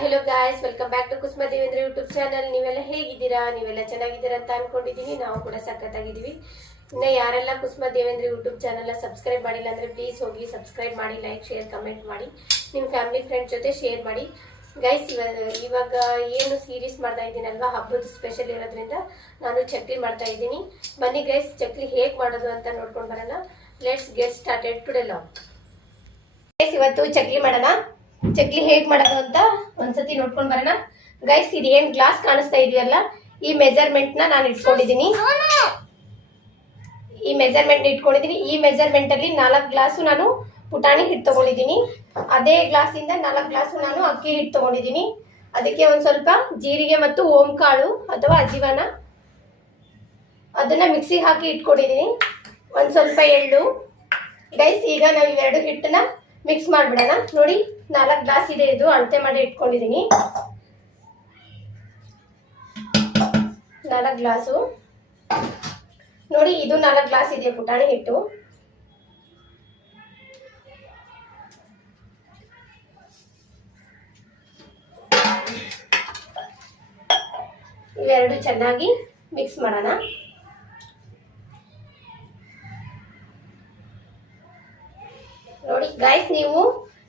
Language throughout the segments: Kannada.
Hello guys, welcome back to Kusuma Devendra YouTube channel. ನೀವೆಲ್ಲ ಹೇಗಿದ್ದೀರಾ? ನೀವೆಲ್ಲ ಚೆನ್ನಾಗಿದ್ದೀರಾ ಅಂತ ಅನ್ಕೊಂಡಿದ್ದೀನಿ. ನಾವು ಕೂಡ ಸಖತ್ತಾಗಿದ್ದೀವಿ. ಇನ್ನು ಯಾರೆಲ್ಲ ಕುಸುಮ ದೇವೇಂದ್ರ ಯೂಟ್ಯೂಬ್ ಚಾನಲ್ ಸಬ್ಸ್ಕ್ರೈಬ್ ಮಾಡಿಲ್ಲ ಅಂದ್ರೆ ಪ್ಲೀಸ್ ಹೋಗಿ ಸಬ್ಸ್ಕ್ರೈಬ್ ಮಾಡಿ, ಲೈಕ್, ಶೇರ್, ಕಮೆಂಟ್ ಮಾಡಿ, ನಿಮ್ಮ ಫ್ಯಾಮಿಲಿ ಫ್ರೆಂಡ್ಸ್ ಜೊತೆ ಶೇರ್ ಮಾಡಿ. ಗೈಸ್, ಇವಾಗ ಏನು ಸೀರೀಸ್ ಮಾಡ್ತಾ ಇದ್ದೀನಲ್ವಾ, ಹಬ್ಬದ ಸ್ಪೆಷಲ್ ಇರೋದ್ರಿಂದ ನಾನು ಚಕ್ಲಿ ಮಾಡ್ತಾ ಇದ್ದೀನಿ. ಬನ್ನಿ ಗೈಸ್, ಚಕ್ಲಿ ಹೇಗೆ ಮಾಡೋದು ಅಂತ ನೋಡ್ಕೊಂಡು ಬರೋಣ. Let's get started today log. Guys, ಇವತ್ತು ಚಕ್ಲಿ ಮಾಡೋಣ. ಚಕ್ಲಿ ಹೇಗ್ ಮಾಡೋದು ಅಂತ ಒಂದ್ಸತಿ ನೋಡ್ಕೊಂಡ್ ಬರೋಣ. ಗೈಸ್, ಇದು ಏನ್ ಗ್ಲಾಸ್ ಕಾಣಿಸ್ತಾ ಇದೆಯಲ್ಲ, ಈ ಮೆಜರ್ಮೆಂಟ್ ನಾನು ಇಟ್ಕೊಂಡಿದ್ದೀನಿ. ಈ ಮೆಜರ್ಮೆಂಟ್ ಅಲ್ಲಿ 4 ಗ್ಲಾಸು ನಾನು ಪುಟಾಣಿ ಹಿಟ್ಟು ತಗೊಂಡಿದ್ದೀನಿ. ಅದೇ ಗ್ಲಾಸ್ ಇಂದ 4 ಗ್ಲಾಸು ನಾನು ಅಕ್ಕಿ ಹಿಟ್ಟು ತಗೊಂಡಿದ್ದೀನಿ. ಅದಕ್ಕೆ ಒಂದ್ ಸ್ವಲ್ಪ ಜೀರಿಗೆ ಮತ್ತು ಓಂ ಕಾಳು ಅಥವಾ ಅಜಿವಾನ ಅದನ್ನ ಮಿಕ್ಸಿಗೆ ಹಾಕಿ ಇಟ್ಕೊಂಡಿದ್ದೀನಿ. ಒಂದ್ ಸ್ವಲ್ಪ ಎಳ್ಳು. ಗೈಸ್, ಈಗ ನಾವು ಇವೆರಡು ಹಿಟ್ಟನ್ನ ಮಿಕ್ಸ್ ಮಾಡ್ಬಿಡೋಣ. ನೋಡಿ, 4 ಗ್ಲಾಸ್ ಇದೆ, ಇದು ಅಳತೆ ಮಾಡಿ ಇಟ್ಕೊಂಡಿದ್ದೀನಿ. 4 ಗ್ಲಾಸು ನೋಡಿ, ಇದು 4 ಗ್ಲಾಸ್ ಇದೆ ಪುಟಾಣಿ ಹಿಟ್ಟು. ಇವೆರಡು ಚೆನ್ನಾಗಿ ಮಿಕ್ಸ್ ಮಾಡೋಣ. ನೋಡಿ ಗೈಸ್, ನೀವು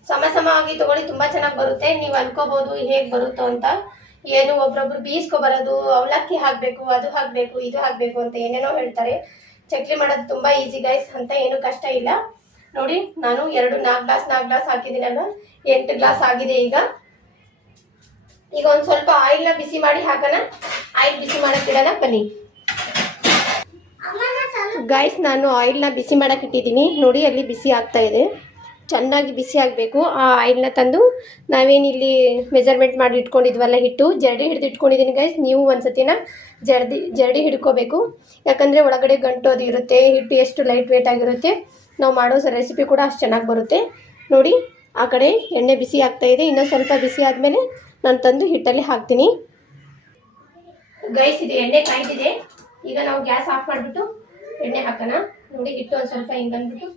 ಸಮವಾಗಿ ತಗೊಳ್ಳಿ, ತುಂಬಾ ಚೆನ್ನಾಗಿ ಬರುತ್ತೆ. ನೀವು ಅನ್ಕೋಬಹುದು ಹೇಗ್ ಬರುತ್ತೋ ಅಂತ. ಏನು ಒಬ್ರೊಬ್ರು ಬೀಸ್ಕೊ ಬರೋದು, ಅವಲಕ್ಕಿ ಹಾಕ್ಬೇಕು, ಅದು ಹಾಕ್ಬೇಕು, ಇದು ಹಾಕ್ಬೇಕು ಅಂತ ಏನೇನೋ ಹೇಳ್ತಾರೆ. ಚಕ್ಲಿ ಮಾಡೋದು ತುಂಬಾ ಈಸಿ ಗೈಸ್, ಅಂತ ಏನು ಕಷ್ಟ ಇಲ್ಲ. ನೋಡಿ, ನಾನು 4 ಗ್ಲಾಸ್ ಹಾಕಿದ್ದೀನಲ್ಲ, 8 ಗ್ಲಾಸ್ ಆಗಿದೆ. ಈಗ ಒಂದ್ ಸ್ವಲ್ಪ ಆಯಿಲ್ ನ ಬಿಸಿ ಮಾಡಿ ಹಾಕೋಣ. ಆಯಿಲ್ ಬಿಸಿ ಮಾಡಕ್ ಇಡೋಣ, ಬನ್ನಿ ಗೈಸ್. ನಾನು ಆಯಿಲ್ ನ ಬಿಸಿ ಮಾಡಕ್ ಇಟ್ಟಿದ್ದೀನಿ. ನೋಡಿ, ಅಲ್ಲಿ ಬಿಸಿ ಆಗ್ತಾ ಇದೆ. ಚೆನ್ನಾಗಿ ಬಿಸಿ ಆಗಬೇಕು. ಆ ಆಯಿಲ್ನ ತಂದು ನಾವೇನಿಲ್ಲಿ ಮೆಜರ್ಮೆಂಟ್ ಮಾಡಿ ಇಟ್ಕೊಂಡಿದ್ವಲ್ಲ ಹಿಟ್ಟು, ಜರಡಿ ಹಿಡಿದು ಇಟ್ಕೊಂಡಿದ್ದೀನಿ ಗೈಸ್. ನೀವು ಒಂದ್ಸತಿನ ಜರಡಿ ಹಿಡ್ಕೋಬೇಕು, ಯಾಕಂದರೆ ಒಳಗಡೆ ಗಂಟೋದು ಇರುತ್ತೆ. ಹಿಟ್ಟು ಎಷ್ಟು ಲೈಟ್ ವೇಟ್ ಆಗಿರುತ್ತೆ, ನಾವು ಮಾಡೋ ರೆಸಿಪಿ ಕೂಡ ಅಷ್ಟು ಚೆನ್ನಾಗಿ ಬರುತ್ತೆ. ನೋಡಿ, ಆ ಕಡೆ ಎಣ್ಣೆ ಬಿಸಿ ಆಗ್ತಾ ಇದೆ. ಇನ್ನೂ ಸ್ವಲ್ಪ ಬಿಸಿ ಆದಮೇಲೆ ನಾನು ತಂದು ಹಿಟ್ಟಲ್ಲಿ ಹಾಕ್ತೀನಿ. ಗೈಸ್, ಇದು ಎಣ್ಣೆ ಕಾಯ್ದಿದೆ. ಈಗ ನಾವು ಗ್ಯಾಸ್ ಆಫ್ ಮಾಡಿಬಿಟ್ಟು ಎಣ್ಣೆ ಹಾಕೋಣ. ನೋಡಿ, ಹಿಟ್ಟು ಒಂದು ಸ್ವಲ್ಪ ಹಿಂಗಂದ್ಬಿಟ್ಟು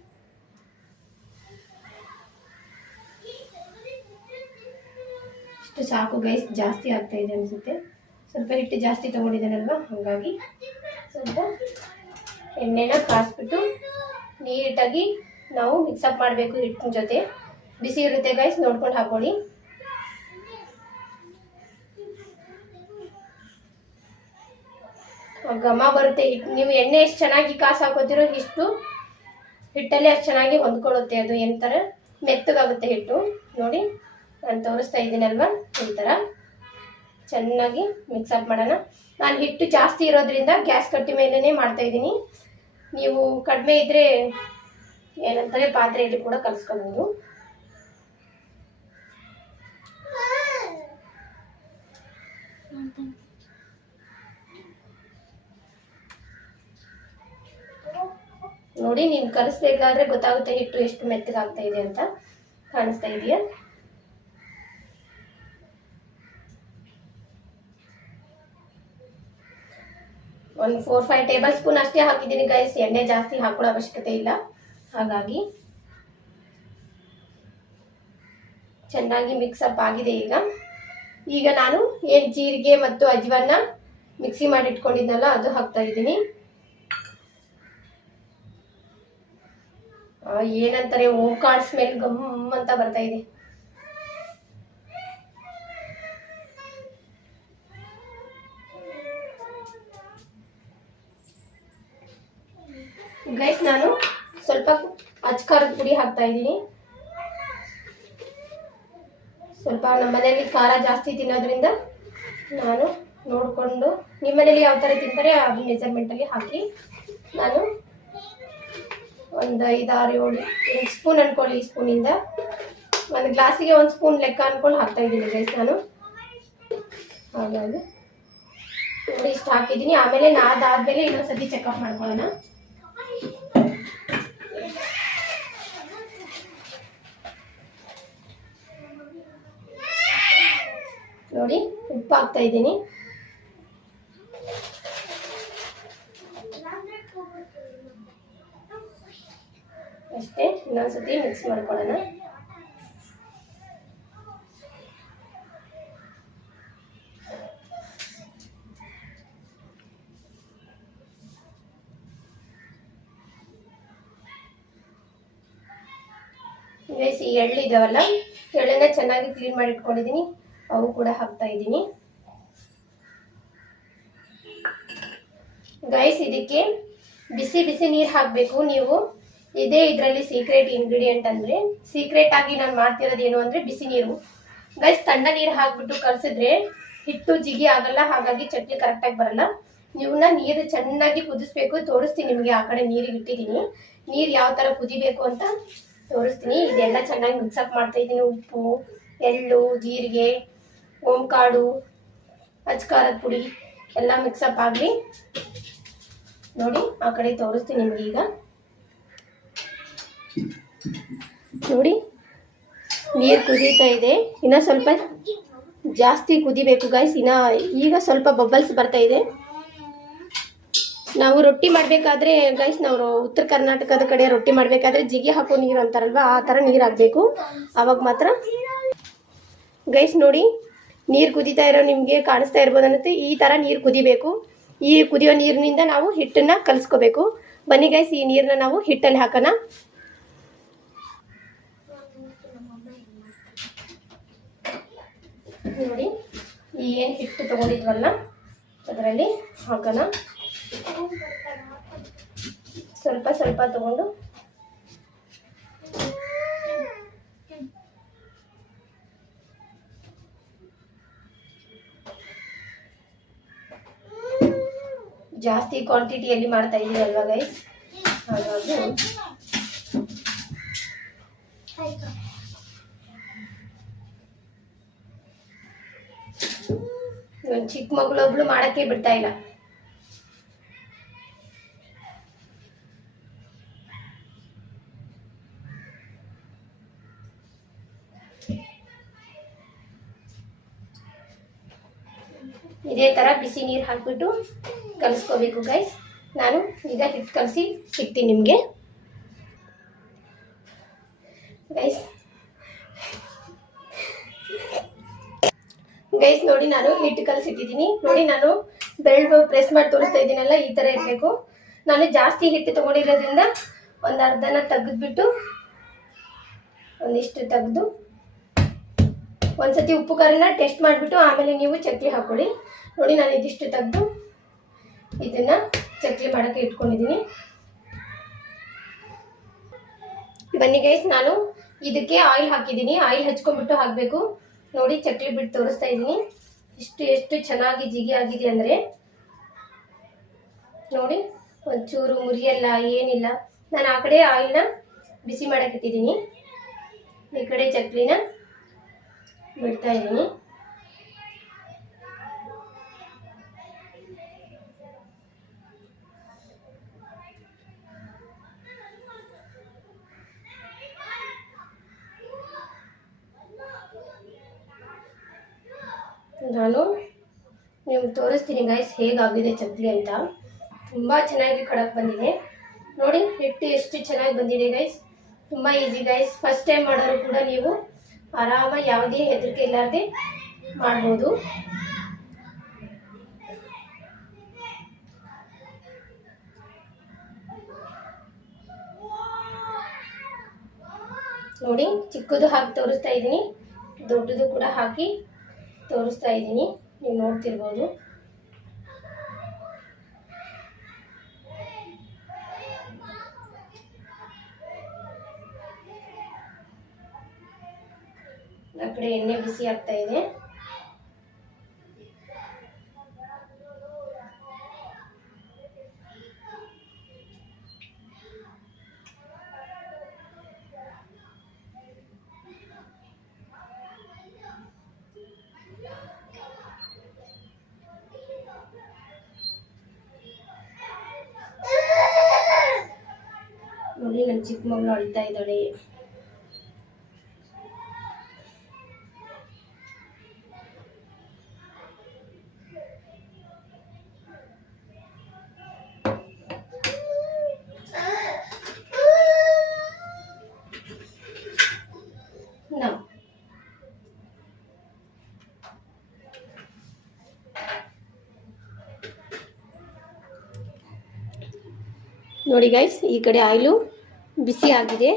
ಇಷ್ಟು ಸಾಕು ಗೈಸ್. ಜಾಸ್ತಿ ಆಗ್ತಾ ಇದೆ ಅನಿಸುತ್ತೆ, ಸ್ವಲ್ಪ ಹಿಟ್ಟು ಜಾಸ್ತಿ ತೊಗೊಂಡಿದ್ದಾನಲ್ವ, ಹಾಗಾಗಿ ಸ್ವಲ್ಪ ಎಣ್ಣೆನ ಕಾಯಿಸ್ಬಿಟ್ಟು ನೀಟಾಗಿ ನಾವು ಮಿಕ್ಸಪ್ ಮಾಡಬೇಕು. ಹಿಟ್ಟಿನ ಜೊತೆ ಬಿಸಿ ಇರುತ್ತೆ ಗೈಸ್, ನೋಡ್ಕೊಂಡು ಹಾಕೊಳ್ಳಿ. ಘಮ ಬರುತ್ತೆ. ನೀವು ಎಣ್ಣೆ ಎಷ್ಟು ಚೆನ್ನಾಗಿ ಕಾಸು ಹಾಕೋತಿರೋ ಇಷ್ಟು ಹಿಟ್ಟಲ್ಲಿ ಅಷ್ಟು ಚೆನ್ನಾಗಿ ಹೊಂದ್ಕೊಳ್ಳುತ್ತೆ. ಅದು ಎಂಥರ ಮೆತ್ತಗಾಗುತ್ತೆ ಹಿಟ್ಟು. ನೋಡಿ, ನಾನು ತೋರಿಸ್ತಾ ಇದ್ದೀನಲ್ವ, ಈ ಥರ ಚೆನ್ನಾಗಿ ಮಿಕ್ಸಪ್ ಮಾಡೋಣ. ನಾನು ಹಿಟ್ಟು ಜಾಸ್ತಿ ಇರೋದ್ರಿಂದ ಗ್ಯಾಸ್ ಕಟ್ಟಿ ಮೇಲೇ ಮಾಡ್ತಾ ಇದ್ದೀನಿ. ನೀವು ಕಡಿಮೆ ಇದ್ದರೆ ಏನಂತಾರೆ ಪಾತ್ರೆಯಲ್ಲಿ ಕೂಡ ಕಲಿಸ್ಕೋಬಹುದು. ನೋಡಿ, ನೀವು ಕಲಿಸ್ಬೇಕಾದ್ರೆ ಗೊತ್ತಾಗುತ್ತೆ ಹಿಟ್ಟು ಎಷ್ಟು ಮೆತ್ತಗಾಗ್ತಾ ಇದೆ ಅಂತ. ಕಾಣಿಸ್ತಾ ಇದೆಯಾ? ಒಂದು 4-5 ಟೇಬಲ್ ಸ್ಪೂನ್ ಅಷ್ಟೇ ಹಾಕಿದ್ದೀನಿ ಗೈಸ್. ಎಣ್ಣೆ ಜಾಸ್ತಿ ಹಾಕೊಳ್ಳೋ ಅವಶ್ಯಕತೆ ಇಲ್ಲ. ಹಾಗಾಗಿ ಚೆನ್ನಾಗಿ ಮಿಕ್ಸಪ್ ಆಗಿದೆ. ಈಗ ನಾನು ಏನು ಜೀರಿಗೆ ಮತ್ತು ಅಜ್ವನ್ನ ಮಿಕ್ಸಿ ಮಾಡಿ ಇಟ್ಕೊಂಡಿದ್ನಲ್ಲ, ಅದು ಹಾಕ್ತಾ ಇದ್ದೀನಿ. ಏನಂತಾರೆ, ಓಂಕಾಳು ಸ್ಮೆಲ್ ಗಮ್ ಅಂತ ಬರ್ತಾ ಇದೆ. ಗೈಸ್, ನಾನು ಸ್ವಲ್ಪ ಅಚ್ಕಾರದ ಪುಡಿ ಹಾಕ್ತಾ ಇದ್ದೀನಿ. ಸ್ವಲ್ಪ ನಮ್ಮ ಮನೆಯಲ್ಲಿ ಖಾರ ಜಾಸ್ತಿ ತಿನ್ನೋದ್ರಿಂದ ನಾನು ನೋಡಿಕೊಂಡು, ನಿಮ್ಮ ಮನೇಲಿ ಯಾವ ಥರ ತಿಂತಾರೆ ಅದು ಮೆಜರ್ಮೆಂಟಲ್ಲಿ ಹಾಕಿ ನಾನು ಒಂದು 5-6-7 ಸ್ಪೂನ್ ಅನ್ಕೊಳ್ಳಿ. ಈ ಸ್ಪೂನಿಂದ ಒಂದು ಗ್ಲಾಸಿಗೆ 1 ಸ್ಪೂನ್ ಲೆಕ್ಕ ಅನ್ಕೊಂಡು ಹಾಕ್ತಾ ಇದ್ದೀನಿ ಗೈಸ್ ನಾನು. ಹಾಗಾಗಿ ನೋಡಿ, ಇಷ್ಟು ಹಾಕಿದ್ದೀನಿ. ಆಮೇಲೆ ಅದಾದ್ಮೇಲೆ ಇನ್ನೊಂದ್ಸತಿ ಚೆಕಪ್ ಮಾಡ್ಕೊಳ್ಳೋಣ. ನೋಡಿ, ಉಪ್ಪು ಹಾಕ್ತಾ ಇದ್ದೀನಿ. ಅಷ್ಟೇ, ಇನ್ನೊಂದ್ಸತಿ ಮಿಕ್ಸ್ ಮಾಡ್ಕೊಳ್ಳೋಣ. ಗೈಸ್ ಈ ಎಳ್ಳು ಇದಾವಲ್ಲ, ಎಳ್ಳನ್ನ ಚೆನ್ನಾಗಿ ಕ್ಲೀನ್ ಮಾಡಿ ಇಟ್ಕೊಂಡಿದ್ದೀನಿ, ಅವು ಕೂಡ ಹಾಕ್ತಾ ಇದ್ದೀನಿ. ಗೈಸ್ ಇದಕ್ಕೆ ಬಿಸಿ ಬಿಸಿ ನೀರು ಹಾಕಬೇಕು ನೀವು. ಇದೇ ಇದರಲ್ಲಿ ಸೀಕ್ರೆಟ್ ಇಂಗ್ರೀಡಿಯೆಂಟ್ ಅಂದ್ರೆ, ಸೀಕ್ರೆಟ್ ಆಗಿ ನಾನು ಮಾಡ್ತಿರೋದು ಏನು ಅಂದ್ರೆ ಬಿಸಿ ನೀರು. ಗೈಸ್ ತಣ್ಣ ನೀರು ಹಾಕ್ಬಿಟ್ಟು ಕಲಸಿದ್ರೆ ಹಿಟ್ಟು ಜಿಗಿ ಆಗಲ್ಲ, ಹಾಗಾಗಿ ಚಟ್ನಿ ಕರೆಕ್ಟಾಗಿ ಬರಲ್ಲ. ನೀವನ್ನ ನೀರು ಚೆನ್ನಾಗಿ ಕುದಿಸ್ಬೇಕು. ತೋರಿಸ್ತೀನಿ ನಿಮಗೆ, ಆ ಕಡೆ ನೀರಿಗೆ ಇಟ್ಟಿದ್ದೀನಿ. ನೀರು ಯಾವ ಥರ ಕುದಿಬೇಕು ಅಂತ ತೋರಿಸ್ತೀನಿ. ಇದೆಲ್ಲ ಚೆನ್ನಾಗಿ ಮಿಕ್ಸಪ್ ಮಾಡ್ತಾ ಇದ್ದೀನಿ. ಉಪ್ಪು, ಎಳ್ಳು, ಜೀರಿಗೆ, ಓಂಕಾಳು, ಅಚ್ಕಾರದ ಪುಡಿ ಎಲ್ಲ ಮಿಕ್ಸಪ್ ಆಗಲಿ. ನೋಡಿ ಆ ಕಡೆ ತೋರಿಸ್ತೀನಿ ನಿಮ್ಗೆ. ಈಗ ನೋಡಿ ನೀರು ಕುದೀತಾ ಇದೆ. ಇನ್ನ ಸ್ವಲ್ಪ ಜಾಸ್ತಿ ಕುದಿಬೇಕು ಗೈಸ್. ಈಗ ಸ್ವಲ್ಪ ಬಬಲ್ಸ್ ಬರ್ತಾ ಇದೆ. ನಾವು ರೊಟ್ಟಿ ಮಾಡಬೇಕಾದ್ರೆ ಗೈಸ್, ನಾವು ಉತ್ತರ ಕರ್ನಾಟಕದ ಕಡೆ ರೊಟ್ಟಿ ಮಾಡಬೇಕಾದ್ರೆ ಜಿಗಿ ಹಾಕೋ ನೀರು ಅಂತಾರಲ್ವ, ಆ ಥರ ನೀರು ಹಾಕಬೇಕು. ಅವಾಗ ಮಾತ್ರ ಗೈಸ್ ನೋಡಿ ನೀರು ಕುದೀತಾ ಇರೋ ನಿಮಗೆ ಕಾಣಿಸ್ತಾ ಇರ್ಬೋದು ಅನ್ನತ್ತೆ. ಈ ಥರ ನೀರು ಕುದಿಬೇಕು. ಈ ಕುದಿಯೋ ನೀರಿನಿಂದ ನಾವು ಹಿಟ್ಟನ್ನು ಕಲಿಸ್ಕೋಬೇಕು. ಬನ್ನಿ ಗೈಸ್, ಈ ನೀರನ್ನ ನಾವು ಹಿಟ್ಟಲ್ಲಿ ಹಾಕೋಣ. ನೋಡಿ ಈ ಏನು ಹಿಟ್ಟು ತಗೊಂಡಿದ್ವಲ್ಲ ಅದರಲ್ಲಿ ಹಾಕೋಣ. ಸ್ವಲ್ಪ ಸ್ವಲ್ಪ ತಗೊಂಡು ಜಾಸ್ತಿ ಕ್ವಾಂಟಿಟಿಯಲ್ಲಿ ಮಾಡ್ತಾ ಇದ್ದೀವಿ ಅಲ್ವಾ ಗೈಸ್, ಹಾಗಾಗಿ ಚಿಕ್ಕ ಮಗಳೊಬ್ಳು ಮಾಡಕ್ಕೆ ಬಿಡ್ತಾ ಇಲ್ಲ. ಇದೇ ತರ ಬಿಸಿ ನೀರು ಹಾಕ್ಬಿಟ್ಟು ಕಲಿಸ್ಕೋಬೇಕು ಗೈಸ್. ನಾನು ಈಗ ಹಿಟ್ಟು ಕಲಸಿ ಸಿಗ್ತೀನಿ ನಿಮಗೆ ಗೈಸ್. ಗೈಸ್ ನೋಡಿ ನಾನು ಹಿಟ್ಟು ಕಲಸಿಟ್ಟಿದ್ದೀನಿ. ನೋಡಿ ನಾನು ಬೆರಳು ಪ್ರೆಸ್ ಮಾಡಿ ತೋರಿಸ್ತಾ ಇದ್ದೀನಲ್ಲ, ಈ ಥರ ಇರಬೇಕು. ನಾನು ಜಾಸ್ತಿ ಹಿಟ್ಟು ತೊಗೊಂಡಿರೋದ್ರಿಂದ ಒಂದು ಅರ್ಧನ ತೆಗೆದ್ಬಿಟ್ಟು ಒಂದಿಷ್ಟು ತೆಗೆದು ಒಂದ್ಸತಿ ಉಪ್ಪು ಖಾರನ ಟೆಸ್ಟ್ ಮಾಡಿಬಿಟ್ಟು ಆಮೇಲೆ ನೀವು ಚಕ್ಲಿ ಹಾಕೊಳ್ಳಿ. ನೋಡಿ ನಾನು ಇದಿಷ್ಟು ತೆಗೆದು ಇದನ್ನು ಚಕ್ಲಿ ಮಾಡೋಕ್ಕೆ ಇಟ್ಕೊಂಡಿದ್ದೀನಿ. ಬನ್ನಿ ಗೈಸ್, ನಾನು ಇದಕ್ಕೆ ಆಯಿಲ್ ಹಾಕಿದ್ದೀನಿ. ಆಯಿಲ್ ಹಚ್ಕೊಂಡ್ಬಿಟ್ಟು ಹಾಕಬೇಕು. ನೋಡಿ ಚಕ್ಲಿ ಬಿಟ್ಟು ತೋರಿಸ್ತಾ ಇದ್ದೀನಿ. ಎಷ್ಟು ಚೆನ್ನಾಗಿ ಜಿಗಿ ಆಗಿದೆ ಅಂದರೆ ನೋಡಿ, ಒಂಚೂರು ಮುರಿಯಲ್ಲ, ಏನಿಲ್ಲ. ನಾನು ಆ ಕಡೆ ಆಯಿಲ್ನ ಬಿಸಿ ಮಾಡಕ್ಕೆ ಇಟ್ಟಿದ್ದೀನಿ, ಈ ಕಡೆ ಚಕ್ಲಿನ ಬಿಡ್ತಾ ಇದ್ದೀನಿ. ನಾನು ನಿಮ್ಗೆ ತೋರಿಸ್ತೀನಿ ಗೈಸ್ ಹೇಗಾಗಿದೆ ಚಕ್ಲಿ ಅಂತ. ತುಂಬ ಚೆನ್ನಾಗಿ ಕಡಕ್ ಬಂದಿದೆ. ನೋಡಿ ಹಿಟ್ಟು ಎಷ್ಟು ಚೆನ್ನಾಗಿ ಬಂದಿದೆ ಗೈಸ್. ತುಂಬ ಈಸಿ ಗೈಸ್. ಫಸ್ಟ್ ಟೈಮ್ ಮಾಡೋರು ಕೂಡ ನೀವು ಆರಾಮಾಗಿ ಯಾವುದೇ ಹೆದರಿಕೆ ಇಲ್ಲಾರ್ದೆ ಮಾಡ್ಬೋದು. ನೋಡಿ ಚಿಕ್ಕದು ಹಾಕಿ ತೋರಿಸ್ತಾ ಇದ್ದೀನಿ, ದೊಡ್ಡದು ಕೂಡ ಹಾಕಿ ತೋರಿಸ್ತಾ ಇದ್ದೀನಿ. ನೀವು ನೋಡ್ತಿರ್ಬೋದು. ಆ ಕಡೆ ಎಣ್ಣೆ ಬಿಸಿ ಆಗ್ತಾ ಇದೆ. ನೋಡಿ ನನ್ನ ಚಿಕ್ಕ ಮಗಳು ಅಳ್ತಾ ಇದ್ದಾಳೆ. ನೋಡಿ ಗೈಸ್, ಈ ಕಡೆ ಆಯಿಲು ಬಿಸಿ ಆಗಿದೆ.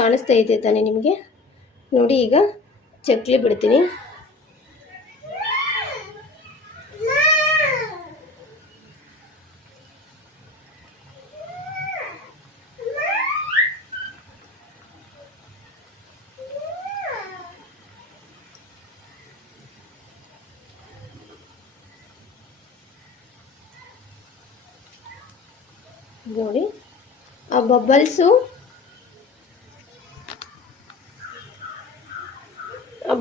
ಕಾಣಿಸ್ತಾ ಇದೆ ತಾನೆ ನಿಮಗೆ? ನೋಡಿ ಈಗ ಚಕ್ಲಿ ಬಿಡ್ತೀನಿ. ನೋಡಿ ಆ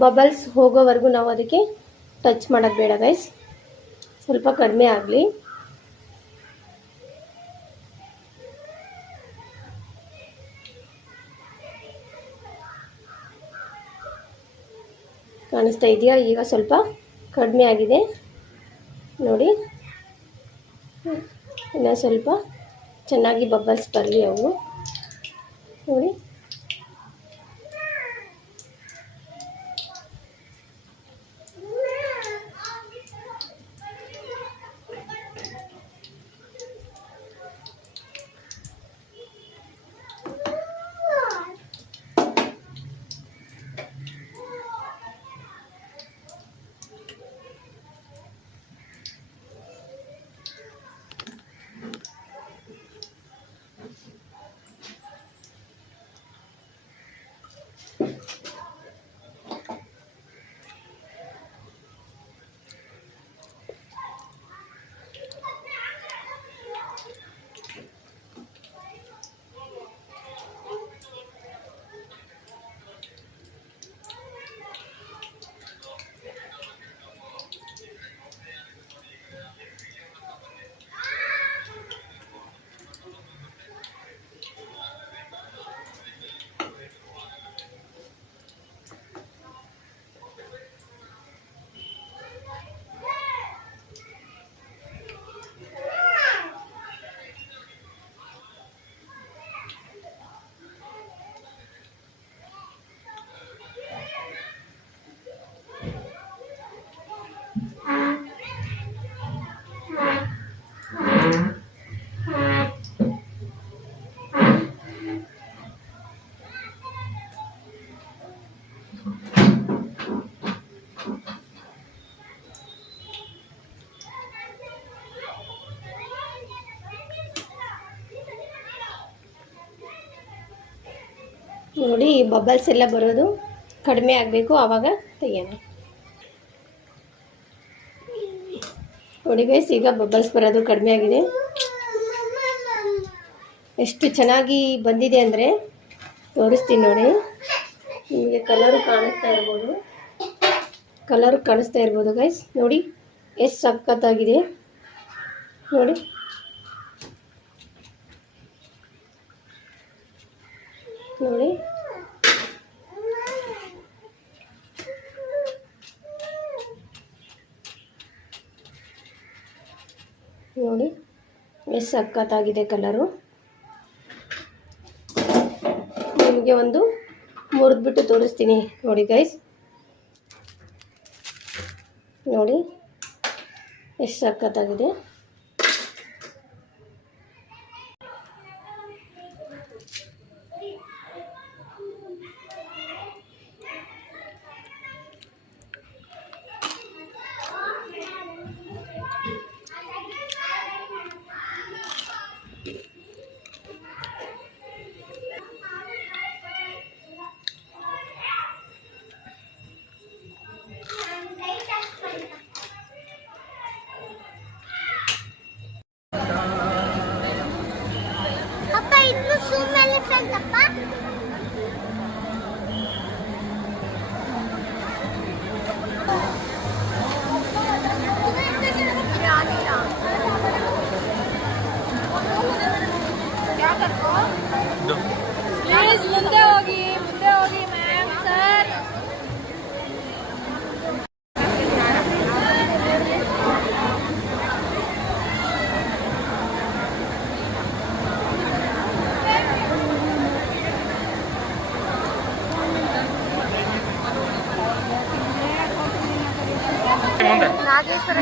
ಬಬಲ್ಸು ಹೋಗೋವರೆಗೂ ನಾವು ಅದಕ್ಕೆ ಟಚ್ ಮಾಡೋದು ಬೇಡ ಗೈಸ್. ಸ್ವಲ್ಪ ಕಡಿಮೆ ಆಗಲಿ. ಕಾಣಿಸ್ತಾ ಇದೆಯಾ? ಈಗ ಸ್ವಲ್ಪ ಕಡಿಮೆ ಆಗಿದೆ ನೋಡಿ. ಇನ್ನು ಸ್ವಲ್ಪ ಚೆನ್ನಾಗಿ ಬಬಲ್ಸ್ ಬರಲಿ ಅವು ನೋಡಿ. ನೋಡಿ ಬಬಲ್ಸ್ ಎಲ್ಲ ಬರೋದು ಕಡಿಮೆ ಆಗಬೇಕು, ಆವಾಗ ತೆಗೆಯೋಣ. ನೋಡಿ ಗೈಸ್, ಈಗ ಬಬಲ್ಸ್ ಬರೋದು ಕಡಿಮೆ ಆಗಿದೆ. ಎಷ್ಟು ಚೆನ್ನಾಗಿ ಬಂದಿದೆ ಅಂದರೆ ತೋರಿಸ್ತೀನಿ ನೋಡಿ. ನಿಮಗೆ ಕಲರು ಕಾಣಿಸ್ತಾ ಇರ್ಬೋದು ಗೈಸ್. ನೋಡಿ ಎಷ್ಟು ಸಖತ್ತಾಗಿದೆ ನೋಡಿ. ನೋಡಿ ನೋಡಿ ಎಷ್ಟು ಸಖತ್ತಾಗಿದೆ ಕಲರು. ನಿಮಗೆ ಒಂದು ಮುರಿದ್ಬಿಟ್ಟು ತೋರಿಸ್ತೀನಿ ನೋಡಿ ಗೈಸ್. ನೋಡಿ ಎಷ್ಟು ಸಖತ್ತಾಗಿದೆ. प्लीज ಮುಂದೆ ಹೋಗಿ ಮ್ಯಾಮ್ ಸರ್. ನಾಗೇಶ್ವರ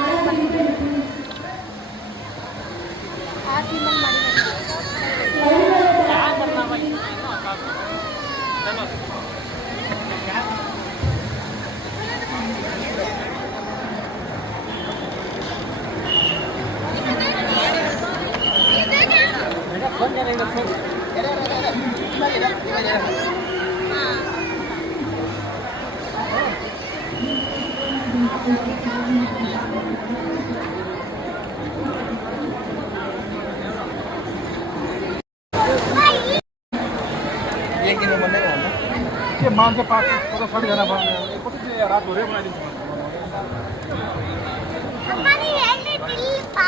ये मान के पास तो फट गया ना ये पता है रात हो रही बना दी हमारी एंडी दिल्पा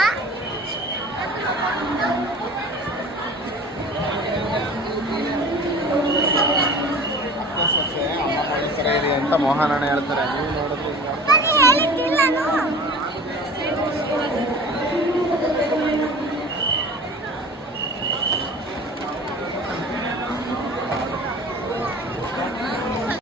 ಅಂತ ಮೋಹನಣ್ಣ ಹೇಳ್ತಾರೆ ನೀವು ನೋಡಿದ್ರೆ